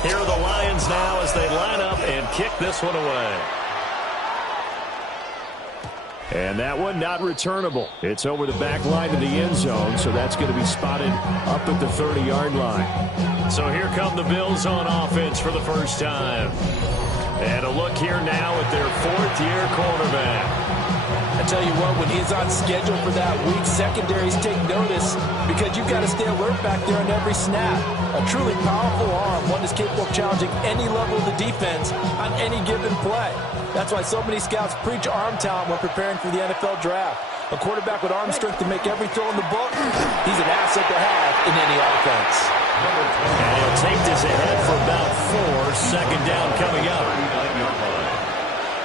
Here are the Lions now as they line up and kick this one away. And that one not returnable. It's over the back line of the end zone, so that's going to be spotted up at the 30-yard line. So here come the Bills on offense for the first time. And a look here now at their fourth-year quarterback. I tell you what, when he's on schedule for that week, secondaries take notice because you've got to stay alert back there on every snap. A truly powerful arm, one that's capable of challenging any level of the defense on any given play. That's why so many scouts preach arm talent when preparing for the NFL draft. A quarterback with arm strength to make every throw in the book, he's an asset to have in any offense. And he'll take this ahead for about 4. Second down coming up.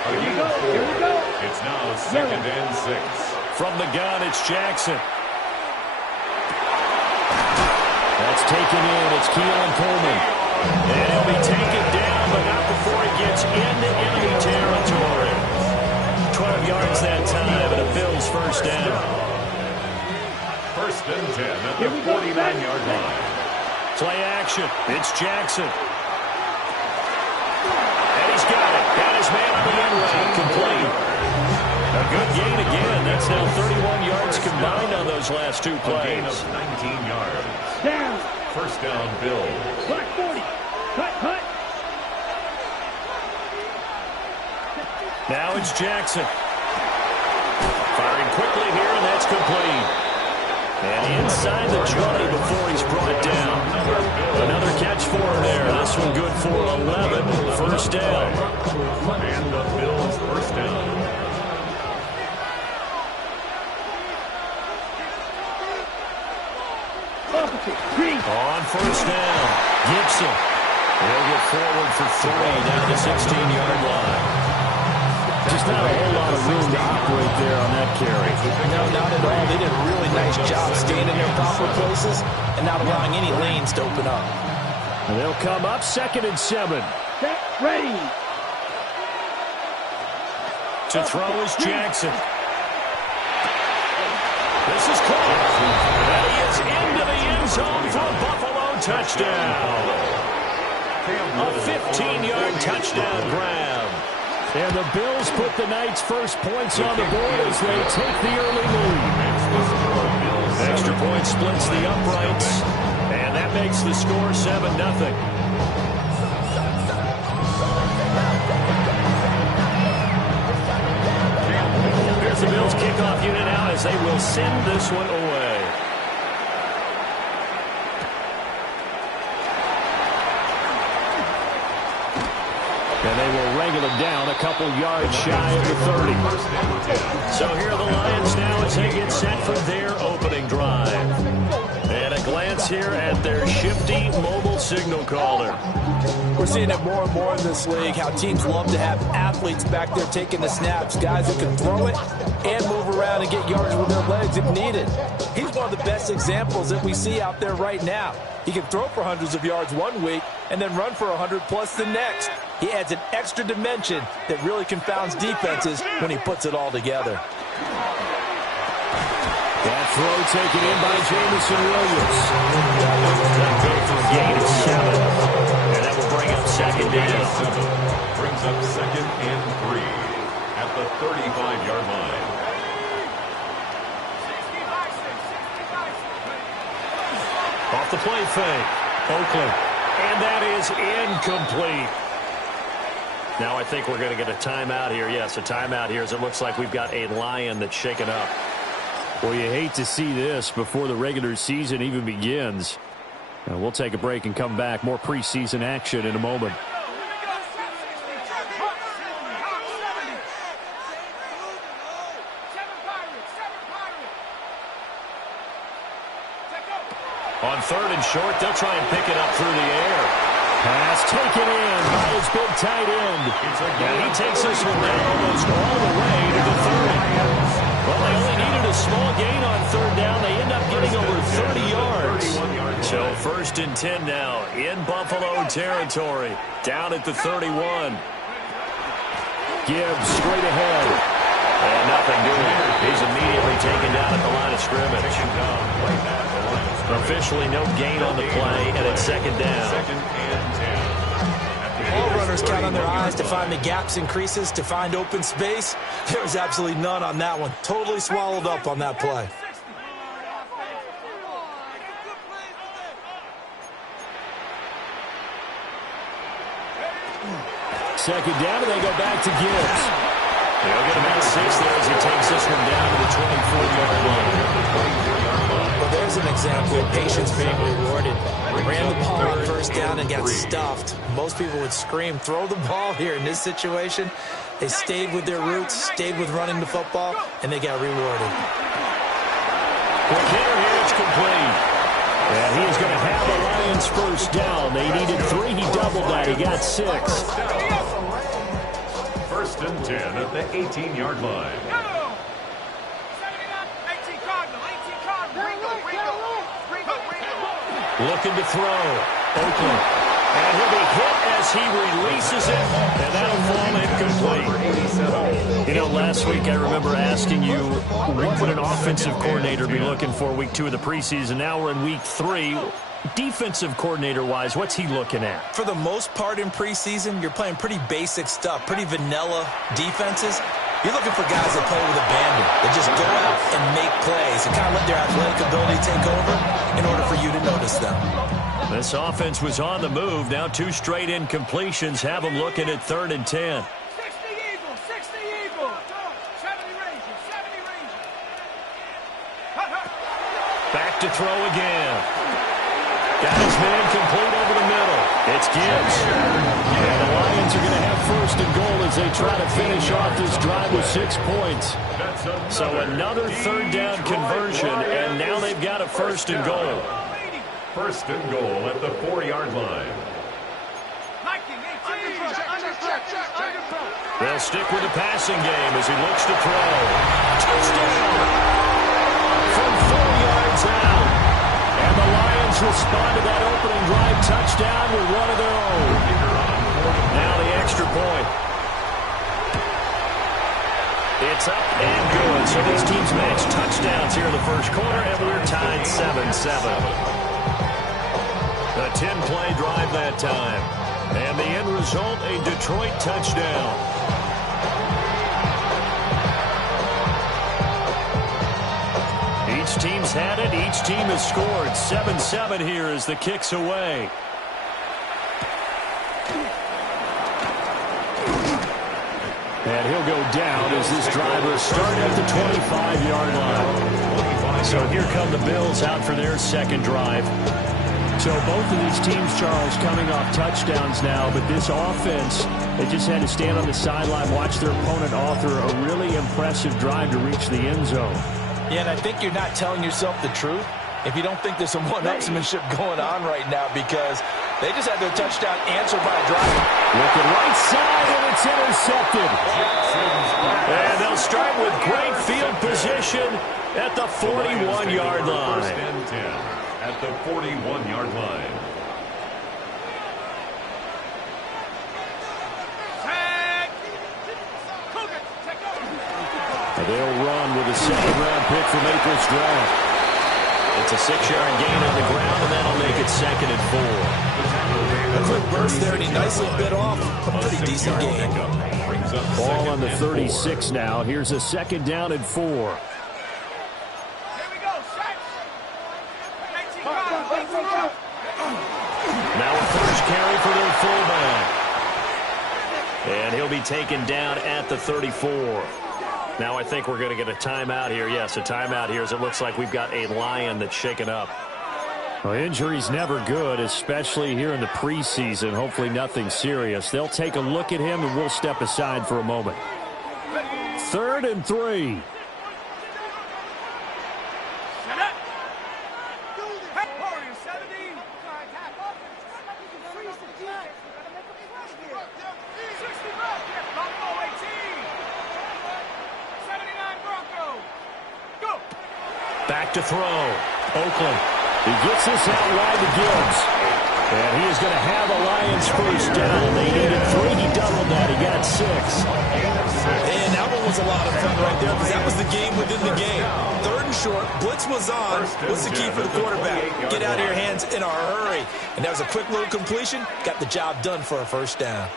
Here we go. It's now 2nd and 6. From the gun, it's Jackson. That's taken in. It's Keon Coleman. And he'll be taken down, but not before he gets into enemy territory. 12 yards that time, and a Bills first down. 1st and 10 at the 49-yard line. Play action. It's Jackson. And he's got it. Got his man on the end route. Complete. A good gain again. That's now 31 yards combined on those last 2 plays. A gain of 19 yards. Down. First down, Bills. Black 40. Cut. Now it's Jackson. Firing quickly here, and that's complete. And inside the 20 before he's brought down. Another catch for him there. This one good for 11. First down. And the Bills first down. On first down, Gibson. He'll get forward for 3 down the 16-yard line. Just not a whole lot of room to operate there on that carry. No, not at all. They did a really nice job staying in their proper places and not allowing any lanes to open up. And they'll come up 2nd and 7. Get ready. To throw is Jackson. This is close. And he is into the end zone for a Buffalo touchdown. A 15-yard touchdown grab. And the Bills put the Knights' first points on the board as they take the early lead. Extra point splits the uprights, and that makes the score 7-0. Here's the Bills kickoff unit out as they will send this one away. And they will wrangle it down a couple yards shy of the 30. So here are the Lions now as they get set for their opening drive. And a glance here at their shifty mobile signal caller. We're seeing it more and more in this league, how teams love to have athletes back there taking the snaps, guys who can throw it and move around and get yards with their legs if needed. He's one of the best examples that we see out there right now. He can throw for hundreds of yards one week and then run for 100+ the next. He adds an extra dimension that really confounds defenses when he puts it all together. That throw taken in by Jamison Williams. That go for a gain of 7. And that will bring up 2nd down. Brings up 2nd and 3 at the 35-yard line. Off the play fake. Oakland. And that is incomplete. Now I think we're going to get a timeout here. Yes, a timeout here as it looks like we've got a Lion that's shaken up. Well, you hate to see this before the regular season even begins. We'll take a break and come back. More preseason action in a moment. On 3rd and short, they'll try and pick it up through the air. Pass taken in by his big tight end. And he takes this one down almost all the way to the 30. Well, they only needed a small gain on 3rd down. They end up getting over 30 yards. So 1st and 10 now in Buffalo territory. Down at the 31. Gibbs straight ahead. And nothing doing. He's immediately taken down at the line of scrimmage. Officially no gain on the play, and it's 2nd down. All runners count on their eyes to find the gaps and creases, to find open space. There's absolutely none on that one. Totally swallowed up on that play. Second down, and they go back to Gibbs. They'll get him at 6 there as he takes this one down to the 24-yard line. Well, there's an example of patience being rewarded. Ran the ball on 1st down and got stuffed. Most people would scream, throw the ball here. In this situation, they stayed with their roots, stayed with running the football, and they got rewarded. Quick hitter here, it's complete. And he is going to have the Lions 1st down. They needed 3, he doubled that, he got 6. 1st and 10 at the 18-yard line. Looking to throw. Oakland. And he'll be hit as he releases it. And that'll fall incomplete. You know, last week I remember asking you, what would an offensive coordinator be looking for week 2 of the preseason? Now we're in week 3. Defensive coordinator-wise, what's he looking at? For the most part in preseason, you're playing pretty basic stuff, pretty vanilla defenses. You're looking for guys that play with abandon, that just go out and make plays and kind of let their athletic ability take over in order for you to notice them. This offense was on the move. Now 2 straight incompletions have them looking at 3rd and 10. 60 Eagles, 60 Eagles. 70 Rangers, 70 Rangers. Back to throw again. Got his man complete over the middle. It's Gibbs. And the Lions are going to have 1st and goal as they try to finish off this drive with 6 points. So another 3rd down conversion, and now they've got a 1st and goal. 1st and goal at the 4-yard line. They'll stick with the passing game as he looks to throw. Touchdown! From 4 yards out. And the Lions respond to that opening drive touchdown with one of their own. Now the extra point. It's up and good. So these teams match touchdowns here in the 1st quarter, and we're tied 7-7. A 10-play drive that time. And the end result, a Detroit touchdown. Each team's had it. Each team has scored. 7-7 here as the kick's away. And he'll go down as this driver started at the 25-yard line. So here come the Bills out for their 2nd drive. So both of these teams, Charles, coming off touchdowns now, but this offense, they just had to stand on the sideline, watch their opponent author a really impressive drive to reach the end zone. Yeah, and I think you're not telling yourself the truth if you don't think there's some one-upsmanship going on right now, because they just had their touchdown answered by a drive. Looking right side, and it's intercepted. And they'll start with great field position at the 41-yard line. 1st and 10 at the 41-yard line. They'll run with a 2nd-round pick from April's draft. It's a 6-yard gain on the ground, and that'll make it 2nd and 4. A quick burst there, and he nicely bit off a pretty decent gain. Ball on the 36 now. Here's a 2nd down and 4. Now a 1st carry for their fullback. And he'll be taken down at the 34. Now I think we're going to get a timeout here. Yes, a timeout here as it looks like we've got a Lion that's shaken up. Well, injury's never good, especially here in the preseason. Hopefully nothing serious. They'll take a look at him, and we'll step aside for a moment. 3rd and 3. Back to throw. Oakland. He gets this out wide to Gibbs. And he is going to have a Lions first down. They needed 3. He doubled that. He got 6. And that one was a lot of fun right there because that was the game within the game. 3rd and short. Blitz was on. What's the key for the quarterback? Get out of your hands in a hurry. And that was a quick little completion. Got the job done for a first down.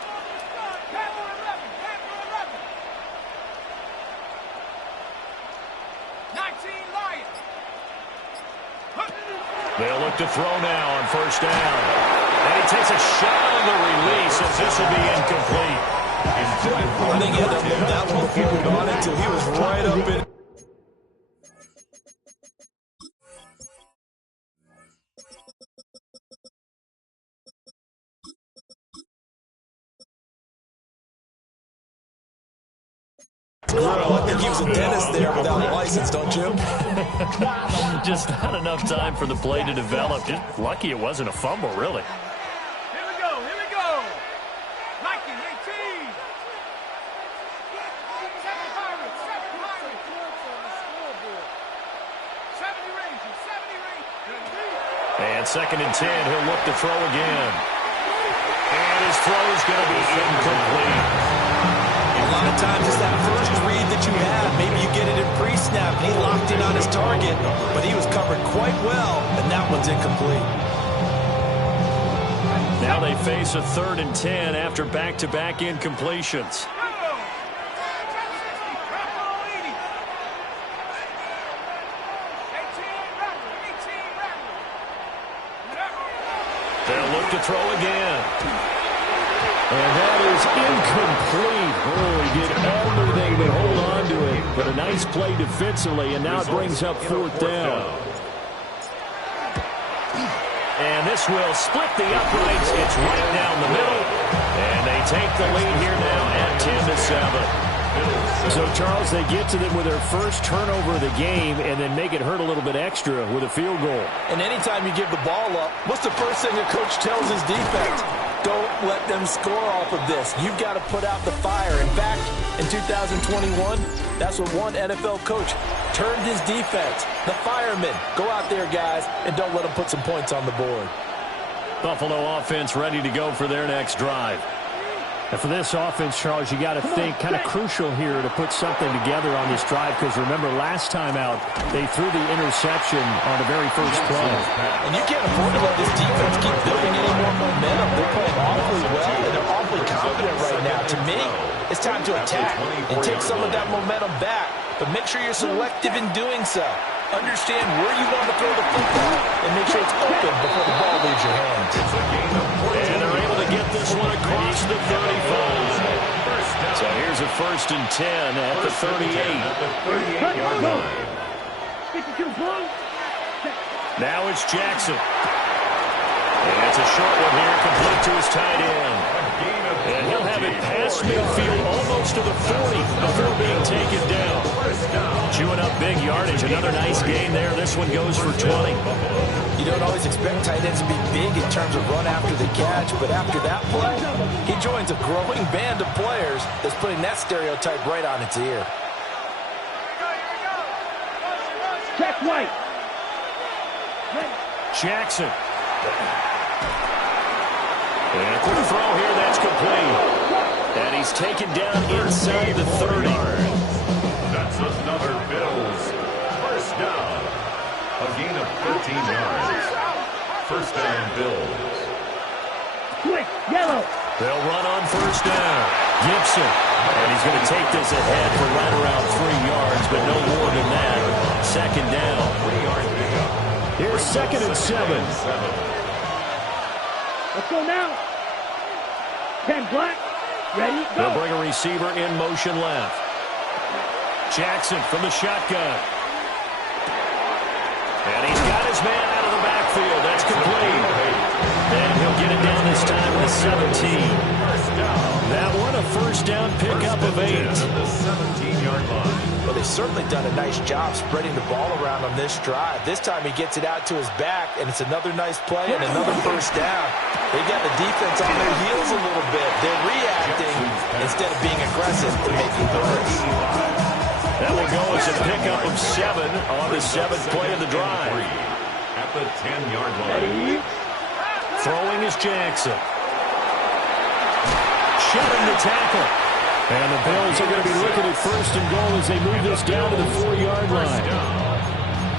They'll look to throw now on first down. And he takes a shot on the release, and this will be incomplete. I think he had to move that one forward on until he was right up in. I think he was a dentist there without a license, don't you? Just not enough time for the play to develop. Just lucky it wasn't a fumble, really. Here we go, here we go. Nike, 18. 7 Pirates, 7 Pirates. 70 Rangers, 70 Rangers. And 2nd and 10, he'll look to throw again. And his throw is going to be incomplete. A lot of times it's that first read that you have. Maybe you get it in pre-snap, and he locked in on his target, but he was covered quite well, and that one's incomplete. Now they face a 3rd and 10 after back-to-back incompletions. They'll look to throw again. And that is incomplete. Oh, he did everything but hold on to it. But a nice play defensively, and now it brings up 4th down. And this will split the uprights. It's right down the middle. And they take the lead here now at 10-7. So, Charles, they get to them with their first turnover of the game and then make it hurt a little bit extra with a field goal. And anytime you give the ball up, what's the first thing a coach tells his defense? Don't let them score off of this. You've got to put out the fire. In fact, in 2021, that's what one NFL coach turned his defense. The firemen. Go out there, guys, and don't let them put some points on the board. Buffalo offense ready to go for their next drive. And for this offense, Charles, you got to think kind of crucial here to put something together on this drive because remember last time out they threw the interception on the very first play. And you can't afford to let this defense keep building any more momentum. They're playing awfully well and they're awfully confident right now. To me, it's time to attack and take some of that momentum back, but make sure you're selective in doing so. Understand where you want to throw the football and make sure it's open before the ball leaves your hands. And they're able to get this one across the 35. So here's a 1st and 10 at the 38. Now it's Jackson. And it's a short one here, complete to his tight end. And he'll have it past midfield almost to the 40 before being taken down. Chewing up big yardage. Another nice gain there. This one goes for 20. You don't always expect tight ends to be big in terms of run after the catch, but after that play, he joins a growing band of players that's putting that stereotype right on its ear. Check White. Jackson. And a quick throw here, that's complete. And he's taken down inside the 30. That's another Bills first down. A gain of 13 yards. First down, Bills. Quick, yellow. They'll run on first down. Gibson. And he's going to take this ahead for right around 3 yards, but no more than that. 2nd down. 3-yard pickup. Here's 2nd and 7. Let's go now. 10 black. Ready, go. They'll bring a receiver in motion left. Jackson from the shotgun. And he's got his man out of the backfield. That's complete. And he'll get it down this time to 17. That one a first down pickup of 8. The 17-yard line. Well, they've certainly done a nice job spreading the ball around on this drive. This time he gets it out to his back, and it's another nice play and another first down. They got the defense on their heels a little bit. They're reacting instead of being aggressive and making plays. That will go as a pickup of 7 on the 7th play of the drive. At the 10-yard line. Throwing is Jackson. Shedding the tackle. And the Bills are going to be looking at 1st and goal as they move this down to the 4-yard line.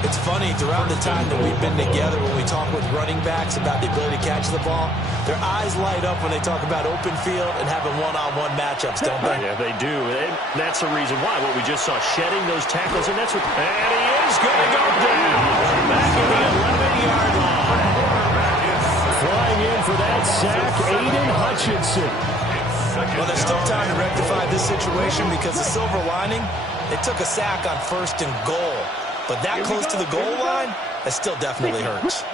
It's funny, throughout the time that we've been together, when we talk with running backs about the ability to catch the ball, their eyes light up when they talk about open field and having one-on-one matchups, don't they? Yeah, they do. And that's the reason why. What we just saw, shedding those tackles, and that's what... And he is going to go down back at the 11-yard line. Flying in for that sack, Aiden Hutchinson. Well, there's still time to rectify this situation because the silver lining, they took a sack on 1st and goal. But that close to the goal line, that still definitely hurts.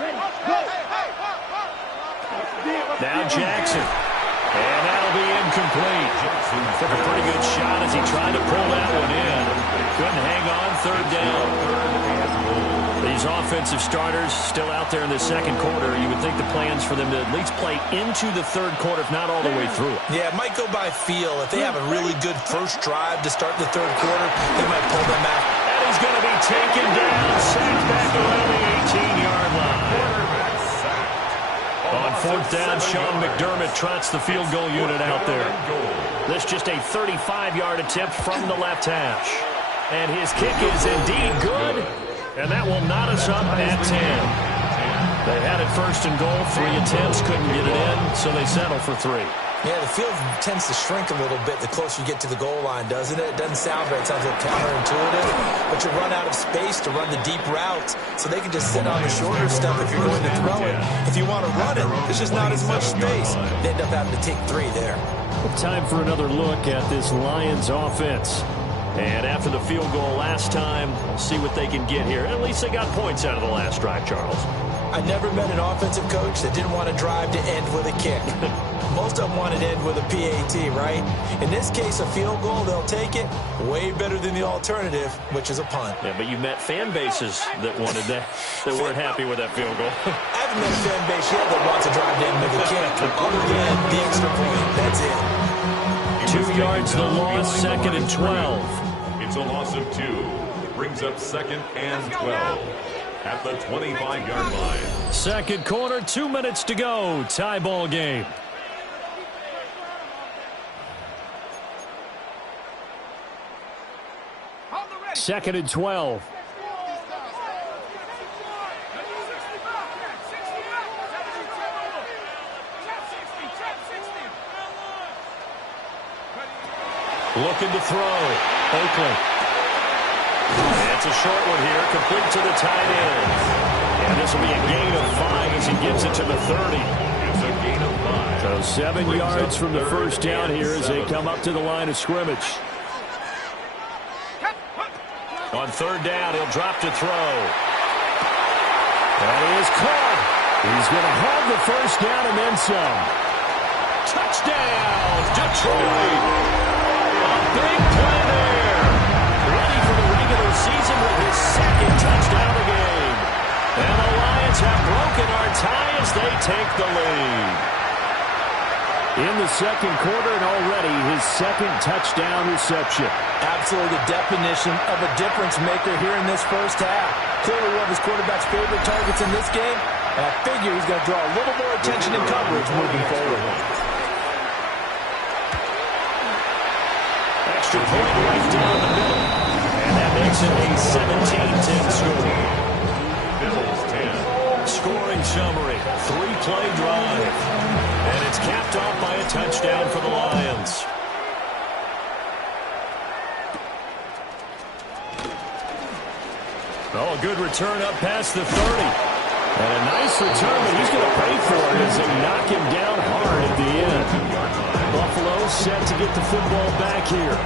Now Jackson. And that'll be incomplete. Took a pretty good shot as he tried to pull that one in. Couldn't hang on, 3rd down. These offensive starters still out there in the 2nd quarter. You would think the plans for them to at least play into the 3rd quarter, if not all the way through. Yeah, it might go by feel. If they have a really good first drive to start the 3rd quarter, they might pull them out. And he's going to be taken down, sacked back around the 18-yard line. On 4th down, Sean McDermott trots the field goal unit out there. This just a 35-yard attempt from the left hash. And his kick is indeed good. And that will knot us up at 10. They had it 1st and goal, 3 attempts, couldn't get it in, so they settle for 3. Yeah, the field tends to shrink a little bit the closer you get to the goal line, doesn't it? It doesn't sound right. It sounds a little counterintuitive. But you run out of space to run the deep routes, so they can just sit on the shorter stuff if you're going to throw it. If you want to run it, there's just not as much space. They end up having to take 3 there. Time for another look at this Lions offense. And after the field goal last time, we'll see what they can get here. At least they got points out of the last drive, Charles. I never met an offensive coach that didn't want to drive to end with a kick. Most of them wanted to end with a PAT, right? In this case, a field goal, they'll take it. Way better than the alternative, which is a punt. Yeah, but you met fan bases that wanted that, that weren't happy with that field goal. I haven't met a fan base yet that wants to drive to end with a kick. Other than the extra point, that's it. 2 yards the loss, 2nd and 12. It's a loss of 2. Brings up 2nd and 12 at the 25-yard line. 2nd quarter, 2 minutes to go. Tie ball game. Second and 12. Looking to throw. Oakland. It's a short one here, complete to the tight end. And this will be a gain of 5 as he gives it to the 30. It's a gain of 5. So 7 yards from the first down here as they come up to the line of scrimmage. On 3rd down, he'll drop to throw. And he is caught. He's going to have the first down and then some. Touchdown, Detroit. A big play there. Ready for the regular season with his 2nd touchdown of the game. And the Lions have broken our tie as they take the lead. In the 2nd quarter and already his 2nd touchdown reception. Absolutely the definition of a difference maker here in this first half. Clearly one of his quarterback's favorite targets in this game. And I figure he's going to draw a little more attention and coverage moving forward. Extra point right down the middle. And that makes it a 17-10 score. Bills 10. Scoring summary. 3-play drive. And it's capped off by a touchdown for the Lions. Oh, a good return up past the 30. And a nice return, but he's going to pay for it as they knock him down hard at the end. Buffalo set to get the football back here.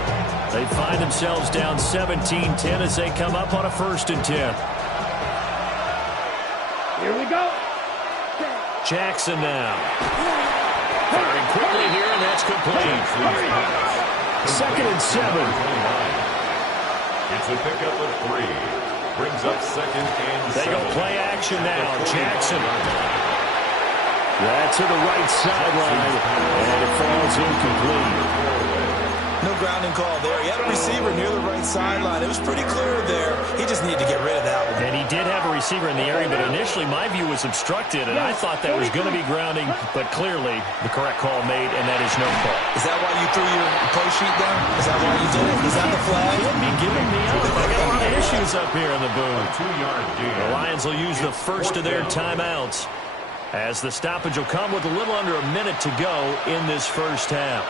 They find themselves down 17-10 as they come up on a 1st and 10. Here we go. Jackson now. Firing quickly here, and that's complete. 2nd and 7. It's a pickup of 3. Brings up 2nd and 7. They go play action now. Jackson. That's to the right sideline, and it falls incomplete. No grounding call there. He had a receiver near the right sideline. It was pretty clear there. He just needed to get rid of that one. And he did have a receiver in the area, but initially my view was obstructed, and I thought that was going to be grounding, but clearly the correct call made, and that is no call. Is that why you threw your play sheet down? Is that why you did it? Is that the flag? Could be giving me up. I got a lot of issues up here in the booth. 2-yard gain. The Lions will use the first of their timeouts, as the stoppage will come with a little under a minute to go in this first half.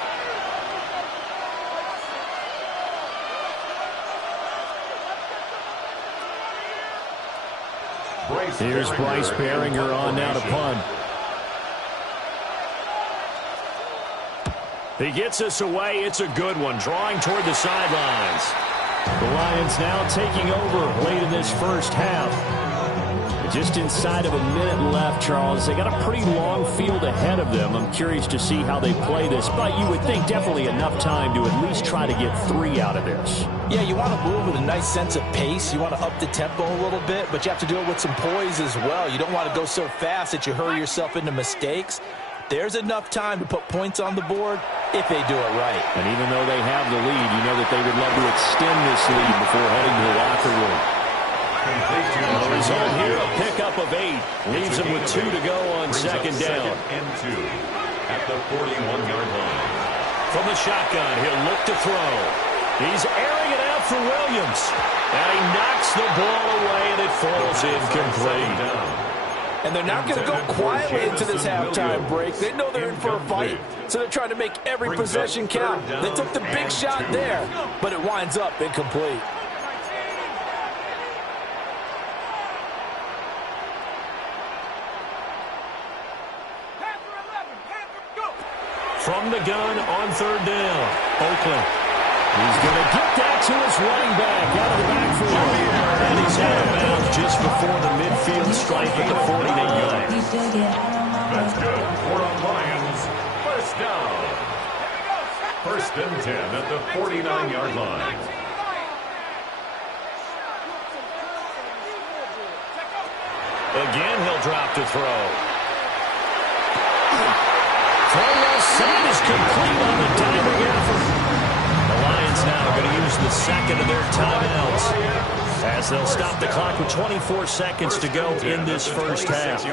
Here's Bryce Behringer on now to punt. He gets us away. It's a good one, drawing toward the sidelines. The Lions now taking over late in this first half. Just inside of a minute left, Charles. They got a pretty long field ahead of them. I'm curious to see how they play this, but you would think definitely enough time to at least try to get 3 out of this. Yeah, you want to move with a nice sense of pace. You want to up the tempo a little bit, but you have to do it with some poise as well. You don't want to go so fast that you hurry yourself into mistakes. There's enough time to put points on the board if they do it right. And even though they have the lead, you know that they would love to extend this lead before heading to the locker room. The result here, a pickup of 8. Leaves them with 2 to go on second down. And 2 at the 41-yard line. From the shotgun, he'll look to throw. He's airing it out for Williams. And he knocks the ball away, and it falls incomplete. And they're not going to go quietly into this halftime break. They know they're in for a fight, so they're trying to make every possession count. They took the big shot there, but it winds up incomplete. From the gun on third down, Oakland. He's going to get that to his running back out of the backfield. And he's out of bounds just before the midfield stripe at the 40-yard line. That's good for the Lions. First down. First and 10 at the 49-yard line. Again, he'll drop to throw. Throw left side is complete on the diving effort. The Lions now going to use the second of their timeouts as they'll stop the clock with 24 seconds to go in this first half.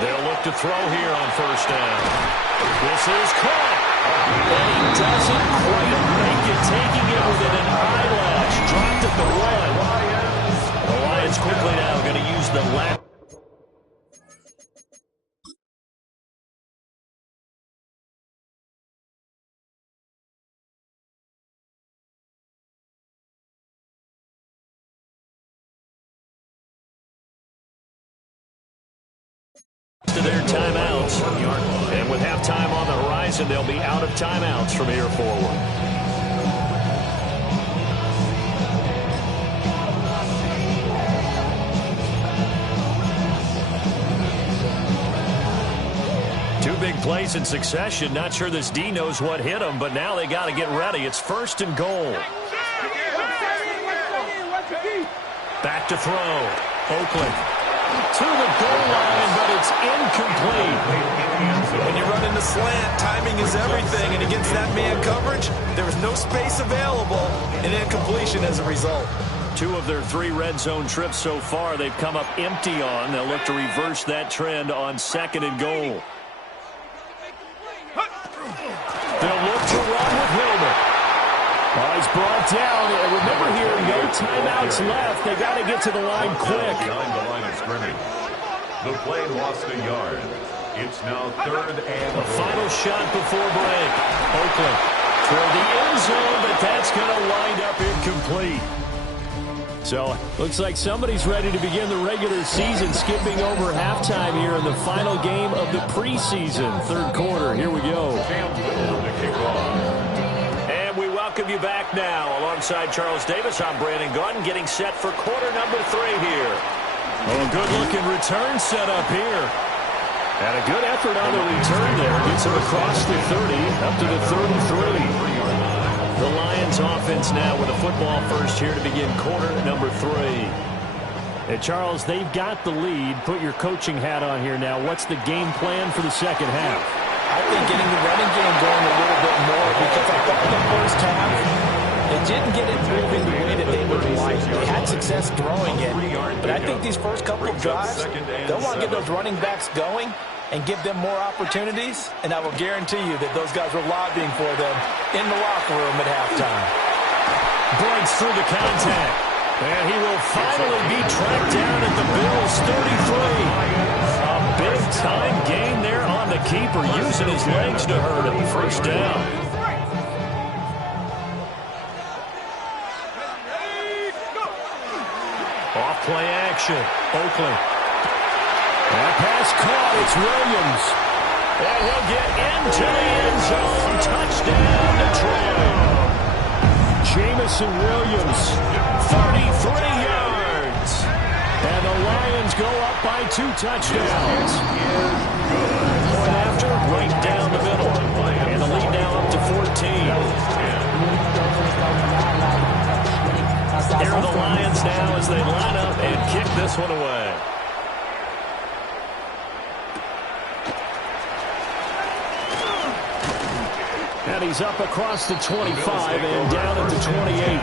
They'll look to throw here on first down. This is caught. And he doesn't quite make it, taking it within an eyelash. Dropped at the 1. The Lions quickly now going to use the left. To their timeouts. And with halftime on the horizon, they'll be out of timeouts from here forward. Two big plays in succession. Not sure this D knows what hit him, but now they got to get ready. It's first and goal. Back to throw. Oakland. To the goal line, but it's incomplete. When you run into slant, timing is everything, and against that man coverage, there was no space available, and incompletion as a result. 2 of their 3 red zone trips so far, they've come up empty on. They'll look to reverse that trend on second and goal. They'll look to run with Hilbert. He's brought down. And remember here, no timeouts left. They got to get to the line quick. Behind the line of scrimmage. The play lost a yard. It's now third and a final shot before break. Oakland toward the end zone, but that's going to wind up incomplete. So, looks like somebody's ready to begin the regular season, skipping over halftime here in the final game of the preseason. Third quarter, here we go. And we welcome you back now. Alongside Charles Davis, I'm Brandon Gaudin, getting set for quarter number 3 here. Oh, a good-looking return set up here. And a good effort on the return there. Gets him across the 30, up to the 33. The Lions offense now with a football first here to begin quarter number 3. Hey, Charles, they've got the lead. Put your coaching hat on here now. What's the game plan for the second half? I think getting the running game going a little bit more, because I thought in the first half they didn't get it moving the way that they would like. They had success throwing it, but I think these first couple of drives, they'll want to get those running backs going and give them more opportunities, and I will guarantee you that those guys were lobbying for them in the locker room at halftime. Breaks through the contact, and he will finally be tracked down at the Bills' 33. A big-time gain there on the keeper, using his legs to hurt him. First down. Off play action. Oakley. That pass caught. It's Williams. And he'll get into the end zone. Touchdown, Detroit. Jamison Williams, 33 yards. And the Lions go up by 2 touchdowns. Point after, right down the middle. And the lead now up to 14. Here are the Lions now as they line up and kick this one away. And he's up across the 25 and down at the 28.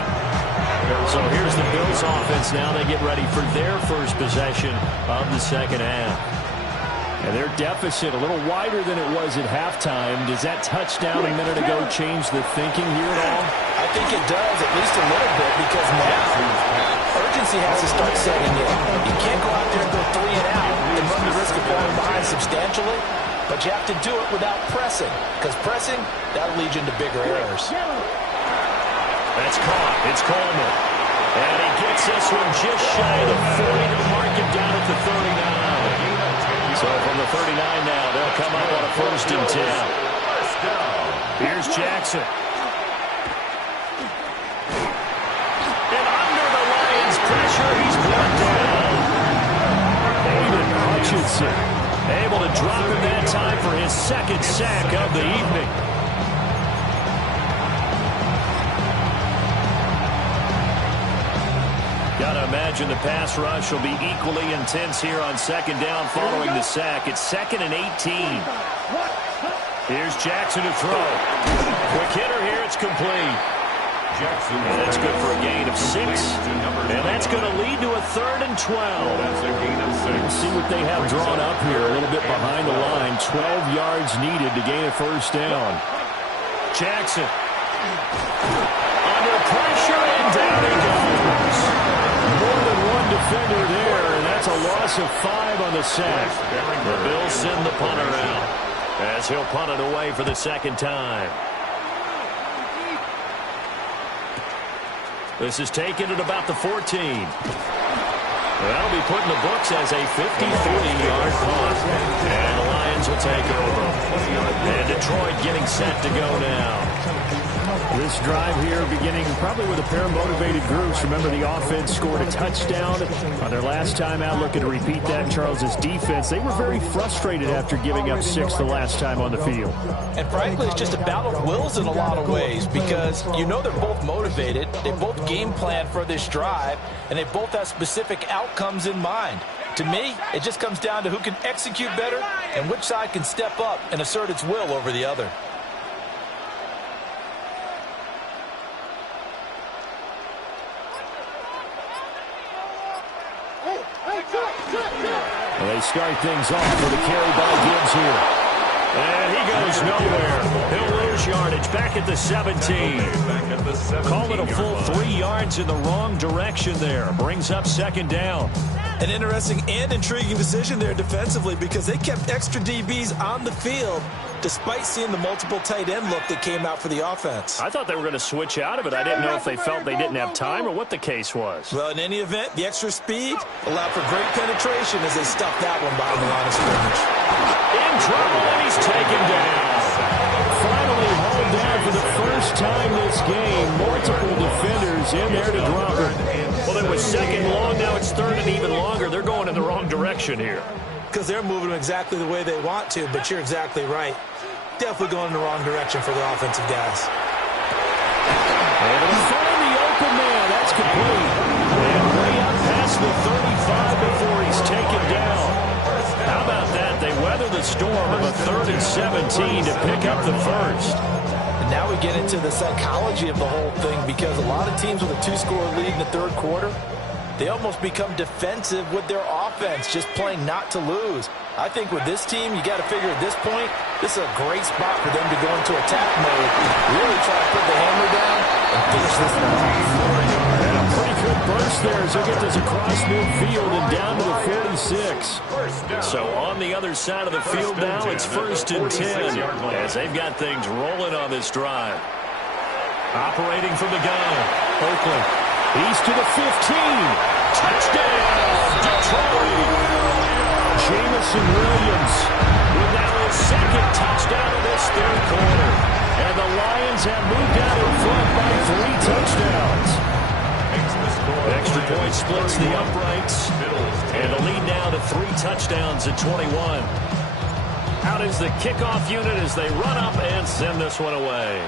So here's the Bills offense now. They get ready for their first possession of the second half. And their deficit a little wider than it was at halftime. Does that touchdown a minute ago change the thinking here at all? I think it does, at least a little bit, because now urgency has to start setting in. You can't go out there and go 3 and out and run the risk of falling behind substantially, but you have to do it without pressing, because pressing, that'll lead you into bigger errors. That's caught. It's Coleman. And he gets this one just shy of the 40 to mark him down at the 39. So from the 39 now, they'll come up on a 1st and 10. Here's Jackson. And under the Lions' pressure, he's brought down. Aiden Hutchinson able to drop him that time for his 2nd sack of the evening. Gotta imagine the pass rush will be equally intense here on 2nd down following the sack. It's 2nd and 18. Here's Jackson to throw. Quick hitter here. It's complete. And that's good for a gain of 6. And that's going to lead to a 3rd and 12. We'll see what they have drawn up here. A little bit behind the line. 12 yards needed to gain a 1st down. Jackson. Under pressure, and down he goes. More than one defender there, and that's a loss of 5 on the sack. The Bills send the punter out as he'll punt it away for the 2nd time. This is taken at about the 14. That'll be put in the books as a 53-yard punt. And the Lions will take over. And Detroit getting set to go now. This drive here beginning probably with a pair of motivated groups. Remember, the offense scored a touchdown on their last time out. Looking to repeat that. Charles's defense, they were very frustrated after giving up 6 the last time on the field. And frankly, it's just a battle of wills in a lot of ways, because you know they're both motivated. They both game plan for this drive, and they both have specific outcomes in mind. To me, it just comes down to who can execute better and which side can step up and assert its will over the other. Well, they start things off with a carry by Gibbs here. And he goes nowhere. He'll lose yardage back at the 17. Call it a full 3 yards in the wrong direction there. Brings up 2nd down. An interesting and intriguing decision there defensively, because they kept extra DBs on the field despite seeing the multiple tight end look that came out for the offense. I thought they were going to switch out of it. I didn't know if they felt they didn't have time or what the case was. Well, in any event, the extra speed allowed for great penetration as they stuffed that one behind the line of scrimmage. In trouble, and he's taken down. Finally hauled down for the first time this game. Multiple defenders in there to drop him. Well, Well, it was second long. Now it's third and even longer. They're going in the wrong direction here. Because they're moving exactly the way they want to, but you're exactly right. Definitely going in the wrong direction for the offensive guys. And it'll find the open man. That's complete. And way up past the 35 before he's taken down. How about that? They weather the storm of a 3rd and 17 to pick up the first. And now we get into the psychology of the whole thing, because a lot of teams with a 2-score lead in the third quarter, they almost become defensive with their offense, just playing not to lose. I think with this team, you got to figure at this point, this is a great spot for them to go into attack mode, really try to put the hammer down and finish this one off. And a pretty good burst there as they get this across midfield and down to the 46. So on the other side of the field now, it's 1st and 10 as they've got things rolling on this drive. Operating from the gun, Oakland. He's to the 15. Touchdown, Detroit. Jamison Williams with now his 2nd touchdown of this third quarter. And the Lions have moved out in front by 3 touchdowns. Extra point splits the uprights. And the lead now to 3 touchdowns at 21. Out is the kickoff unit as they run up and send this one away.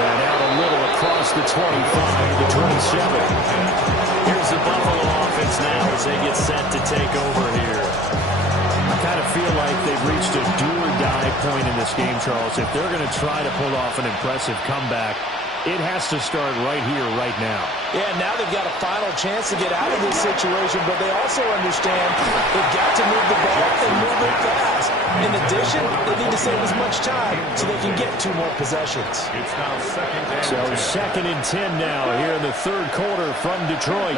And out a little across the 25 to the 27. Here's the Buffalo offense now as they get set to take over here. I kind of feel like they've reached a do-or-die point in this game, Charles. If they're going to try to pull off an impressive comeback, it has to start right here, right now. Yeah, now they've got a final chance to get out of this situation, but they also understand they've got to move the ball and move it fast. In addition, they need to save as much time so they can get 2 more possessions. It's now 2nd and 10. So 2nd and 10 now here in the third quarter from Detroit.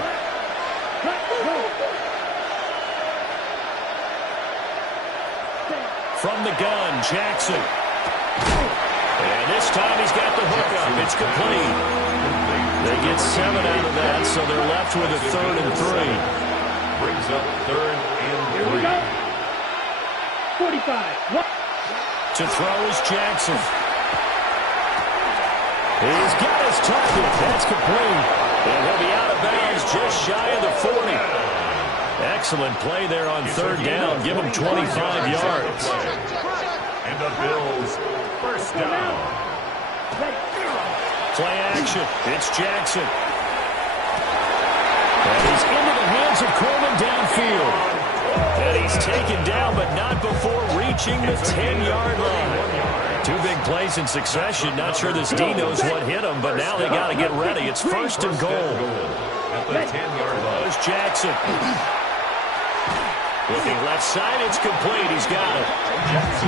From the gun, Jackson. And this time he's got the hookup. It's complete. They get 7 out of that, so they're left with a 3rd and 3. Brings up 3rd and 3. 45. To throw is Jackson. He's got his target. That's complete. And he'll be out of bounds just shy of the 40. Excellent play there on 3rd down. Give him 25 yards. And the Bills, 1st down. Play action. It's Jackson. And he's into the hands of Coleman downfield. And he's taken down, but not before reaching the 10-yard line. 2 big plays in succession. Not sure this D knows what hit him, but now they got to get ready. It's 1st and goal. At the 10-yard line. There's Jackson. Looking left side, it's complete. He's got it.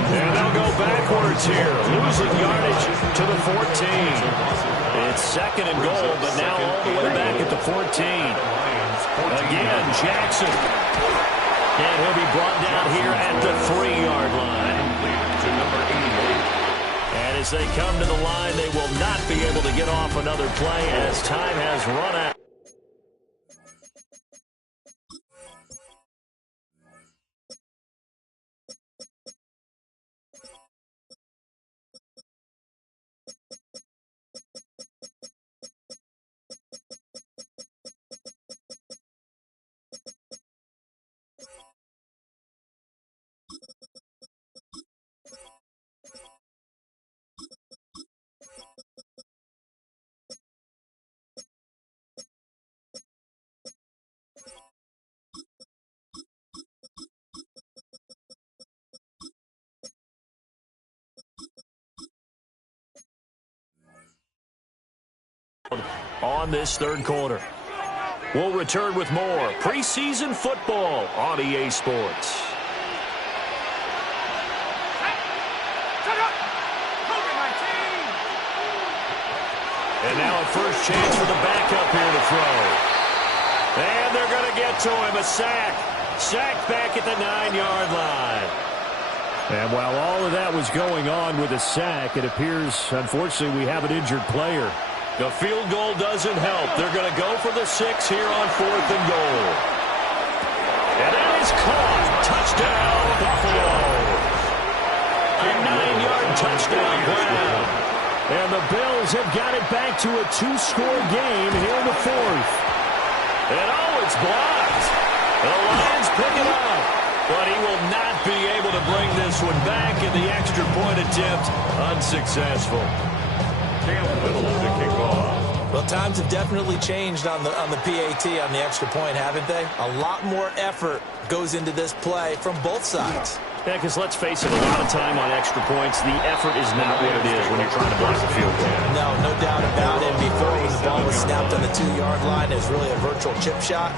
And they'll go backwards here. Losing yardage to the 14. It's 2nd and goal, but now all the way back at the 14. Again, Jackson. And he'll be brought down here at the 3-yard line. And as they come to the line, they will not be able to get off another play as time has run out. On this third quarter. We'll return with more preseason football on EA Sports. And now a first chance for the backup here to throw. And they're going to get to him. A sack. Sacked back at the 9-yard line. And while all of that was going on with a sack, it appears, unfortunately, we have an injured player. The field goal doesn't help. They're going to go for the 6 here on 4th and goal. And that is caught. Touchdown, Buffalo. A 9-yard touchdown grab. And the Bills have got it back to a 2-score game here in the fourth. And it's blocked. The Lions pick it up. But he will not be able to bring this one back, and the extra point attempt unsuccessful. Cam Little to kick off. Well, times have definitely changed on the PAT, on the extra point, haven't they? A lot more effort goes into this play from both sides. Yeah, because let's face it, a lot of time on extra points, the effort is not what it is when you're trying to block the field goal. No doubt about it. Before, when the ball was snapped on the 2-yard line, it was really a virtual chip shot.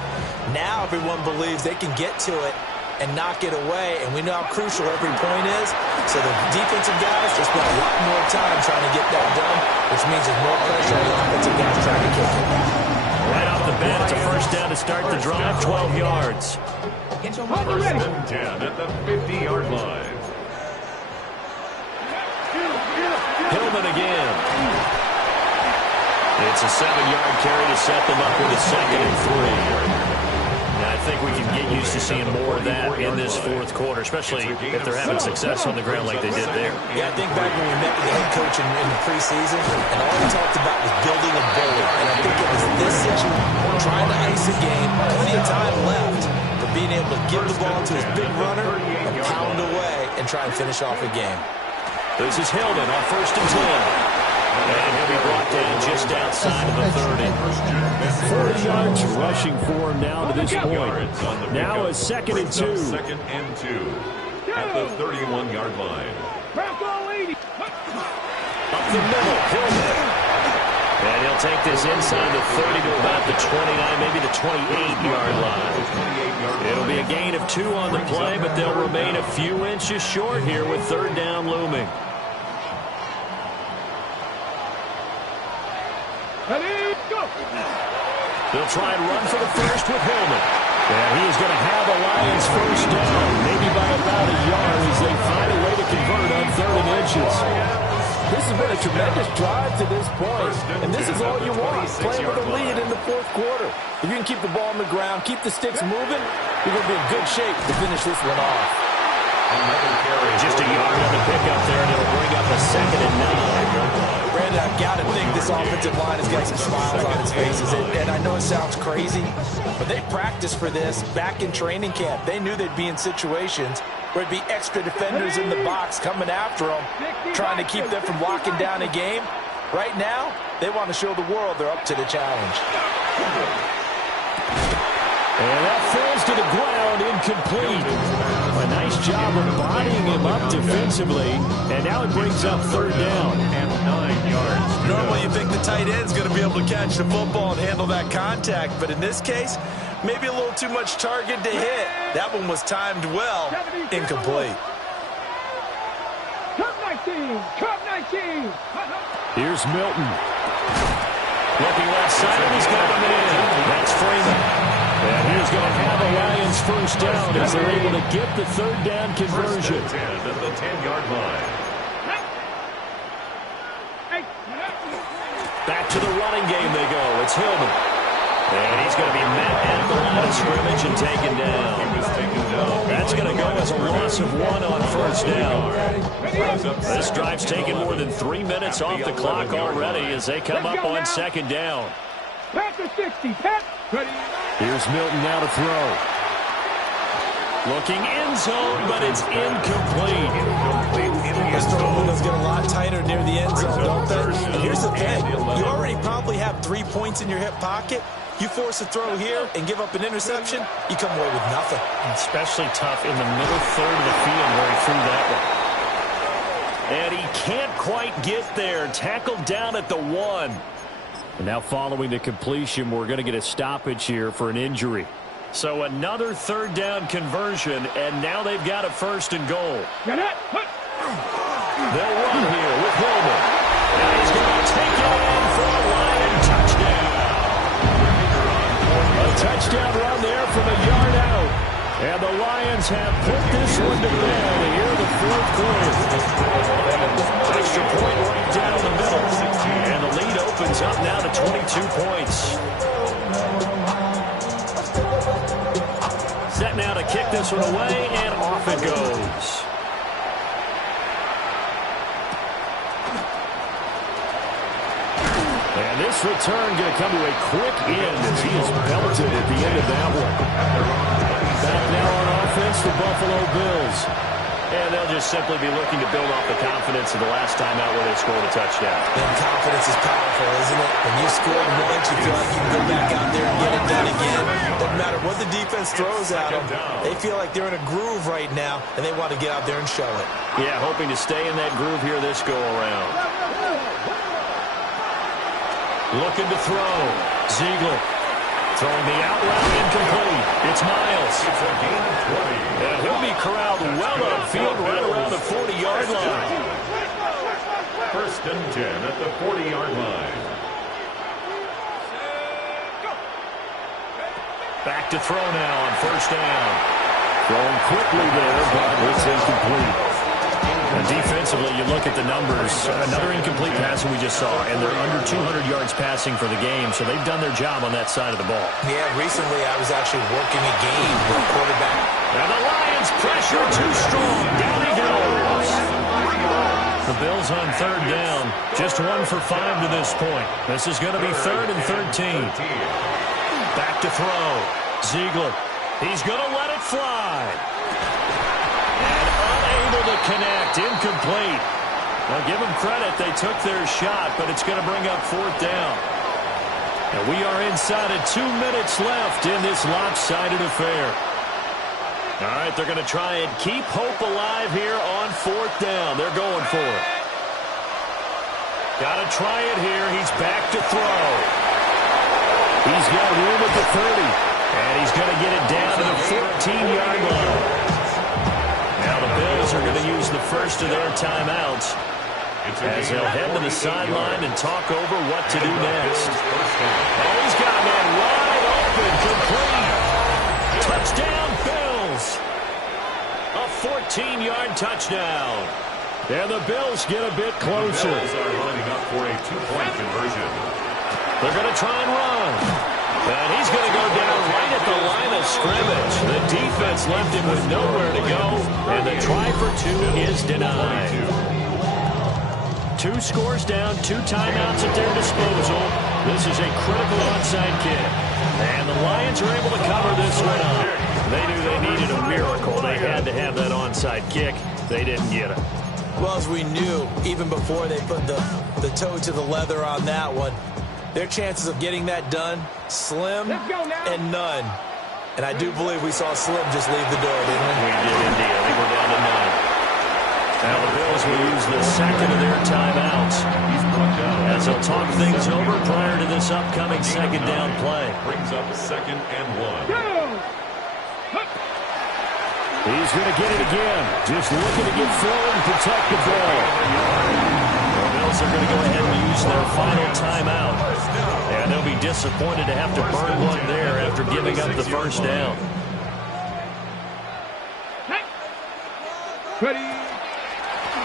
Now everyone believes they can get to it and knock it away, and we know how crucial every point is. So the defensive guys just spend a lot more time trying to get that done, which means there's more pressure on the offensive guys trying to kick it. Right off the bat, it's a first down to start the drive, 12 yards. First and 10 at the 50-yard line. Hillman again. It's a 7-yard carry to set them up with a 2nd and 3. Now, I think we can get used to seeing more of that in this fourth quarter, especially if they're having success on the ground like they did there. Yeah, I think back when we met with the head coach in the preseason, and all he talked about was building a bully. And I think it was this situation, trying to ice a game, plenty of time left, but being able to give the ball to his big runner and pound away and try and finish off a game. This is Hillman on 1st and 10. And he'll be brought down just outside of the 30. 4 yards rushing for him now to this point. Now a 2nd and 2. 2nd and 2 at the 31-yard line. Up the middle, Hillman. And he'll take this inside the 30 to about the 29, maybe the 28-yard line. It'll be a gain of 2 on the play, but they'll remain a few inches short here with 3rd down looming. They'll try and run for the first with Hillman. And he is going to have a Lions first down, maybe by about a yard as they find a way to convert on 3rd and inches. This has been a tremendous drive to this point, and this is all you want, playing with a lead in the fourth quarter. If you can keep the ball on the ground, keep the sticks moving, you're going to be in good shape to finish this one off. Just a yard on the pickup there, and it'll bring up a 2nd and 9. Brandon, I've got to think this offensive line has got some smiles on its faces. And I know it sounds crazy, but they practiced for this back in training camp. They knew they'd be in situations where it'd be extra defenders in the box coming after them, trying to keep them from locking down a game. Right now, they want to show the world they're up to the challenge. And that falls to the ground, incomplete. A nice job of bodying him up defensively, and now it brings up 3rd down. And 9 yards. Normally you think the tight end's going to be able to catch the football and handle that contact, but in this case, maybe a little too much target to hit. That one was timed well, incomplete. Cup 19, Cup 19. Here's Milton. Looking left side, he's got him in. That's Freeman. And he's going to have a Lions first down as they're able to get the 3rd down conversion. 1st and 10 at the 10-yard line. Back to the running game they go. It's Hillman. And he's going to be met at the line of scrimmage and taken down. That's going to go as a loss of 1 on 1st down. This drive's taken more than 3 minutes off the clock already as they come up on 2nd down. Pat to 60. Pat. Ready. Here's Milton now to throw. Looking end zone, but it's incomplete. Those throw windows get a lot tighter near the end zone, don't they? And here's the thing. You already probably have 3 points in your hip pocket. You force a throw here and give up an interception, you come away with nothing. Especially tough in the middle 3rd of the field where he threw that one. And he can't quite get there. Tackled down at the 1. And now following the completion, we're going to get a stoppage here for an injury. So another 3rd down conversion, and now they've got a 1st and goal. Get it. They'll run here with Hillman. And he's going to take it in for a Lion touchdown. A touchdown run there from a yard out. And the Lions have put this one to bed here in the fourth quarter. Extra point right down the middle. And the lead opens up now to 22 points. Set now to kick this one away, and off it goes. kickoff's return going to come to a quick end as he is belted at the end of that one. Back now on offense, the Buffalo Bills. And they'll just simply be looking to build off the confidence of the last time out where they scored a touchdown. And confidence is powerful, isn't it? When you scored once, you feel like you can go back out there and get it done again. Doesn't matter what the defense throws at them. They feel like they're in a groove right now, and they want to get out there and show it. Yeah, hoping to stay in that groove here this go-around. Looking to throw. Ziegler. Throwing the out route incomplete. It's Miles. It's a gain of 20. And he'll be corralled well upfield right around the 40-yard line. First and 10 at the 40-yard line. Back to throw now on first down. Throwing quickly there, but it's incomplete. And defensively, you look at the numbers. Another incomplete pass we just saw, and they're under 200 yards passing for the game, so they've done their job on that side of the ball. Yeah, recently I was actually working a game with a quarterback. And the Lions pressure too strong. Down he goes. The Bills on third down. Just 1 for 5 to this point. This is going to be 3rd and 13. Back to throw. Ziegler. He's going to let it fly. And unable to connect. Incomplete. Now give them credit. They took their shot, but it's going to bring up 4th down. And we are inside of 2 minutes left in this lopsided affair. All right, they're going to try and keep hope alive here on 4th down. They're going for it. Got to try it here. He's back to throw. He's got room at the 30. And he's going to get it down to the 14-yard line. Now the Bills are going to use the first of their timeouts as they'll head to the sideline and talk over what to do next. Oh, he's got a man wide open, complete. Touchdown, Bills. A 14-yard touchdown. And the Bills get a bit closer. The Bills are lining up for a 2-point conversion. They're going to try and run. And he's going to go down right at the line of scrimmage. The defense left him with nowhere to go. And the try for 2 is denied. 2 scores down, 2 timeouts at their disposal. This is a critical onside kick. And the Lions are able to cover this one up. They knew they needed a miracle. They had to have that onside kick. They didn't get it. Well, as we knew, even before they put the toe to the leather on that one, their chances of getting that done, slim and none. And I do believe we saw Slim just leave the door, didn't we? We did indeed. I think we're down to none. Now the Bills will use the second of their timeouts as they'll talk things over prior to this upcoming second down play. Brings up 2nd and 1. He's going to get it again. Just looking to get thrown and protect the ball. The Bills are going to go ahead and use their final timeout. And they'll be disappointed to have to burn one there after giving up the first down.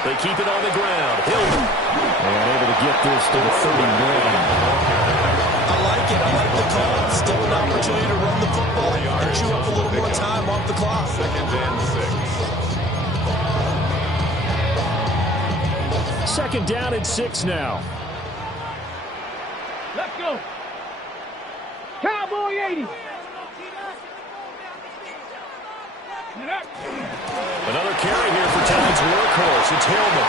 They keep it on the ground. Hilton. And able to get this to the 31. I like it. I like the call. Still an opportunity to run the football and chew up a little more time off the clock. 2nd and 6. Second down and 6 now. Let's go. Cowboy 80. Another carry here for Towns' workhorse. It's Hillman.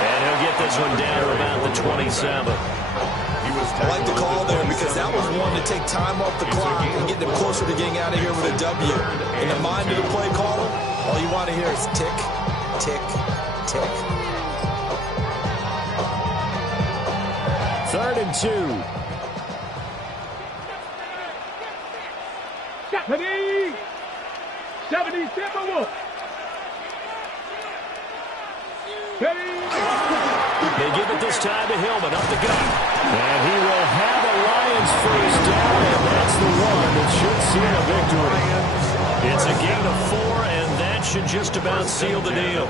And he'll get this one down to about the 27. I like the call there because that was one to take time off the clock and get them closer to getting out of here with a W. In the mind of the play caller, all you want to hear is tick, tick, tick. 3rd and 2. 77 Wolf. They give it this time to Hillman up the gut. And he will have a Lions first down, and that's the one that should seal a victory. It's a gain of 4, and that should just about seal the deal.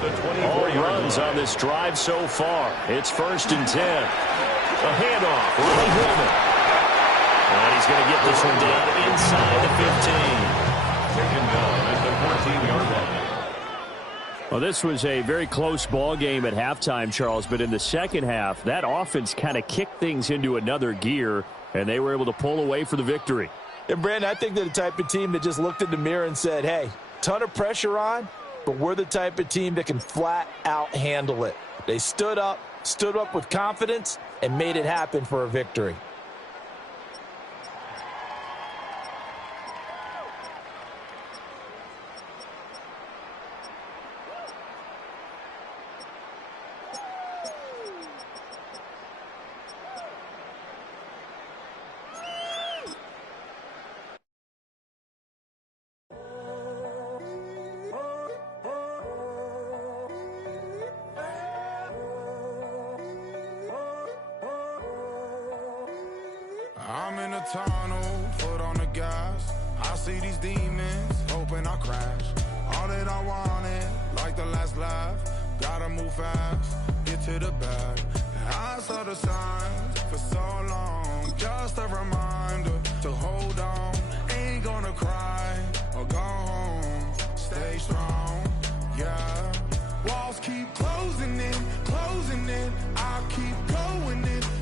All runs on this drive so far. It's 1st and 10. A handoff, Ronnie Hillman. And he's going to get this one down inside the 15. Taken down at the 14-yard line. Well, this was a very close ball game at halftime, Charles, but in the second half, that offense kind of kicked things into another gear, and they were able to pull away for the victory. And, Brandon, I think they're the type of team that just looked in the mirror and said, hey, ton of pressure on, but we're the type of team that can flat out handle it. They stood up with confidence, and made it happen for a victory. I'm in a tunnel, foot on the gas. I see these demons, hoping I crash. All that I wanted, like the last laugh. Gotta move fast, get to the bag. I saw the signs for so long, just a reminder.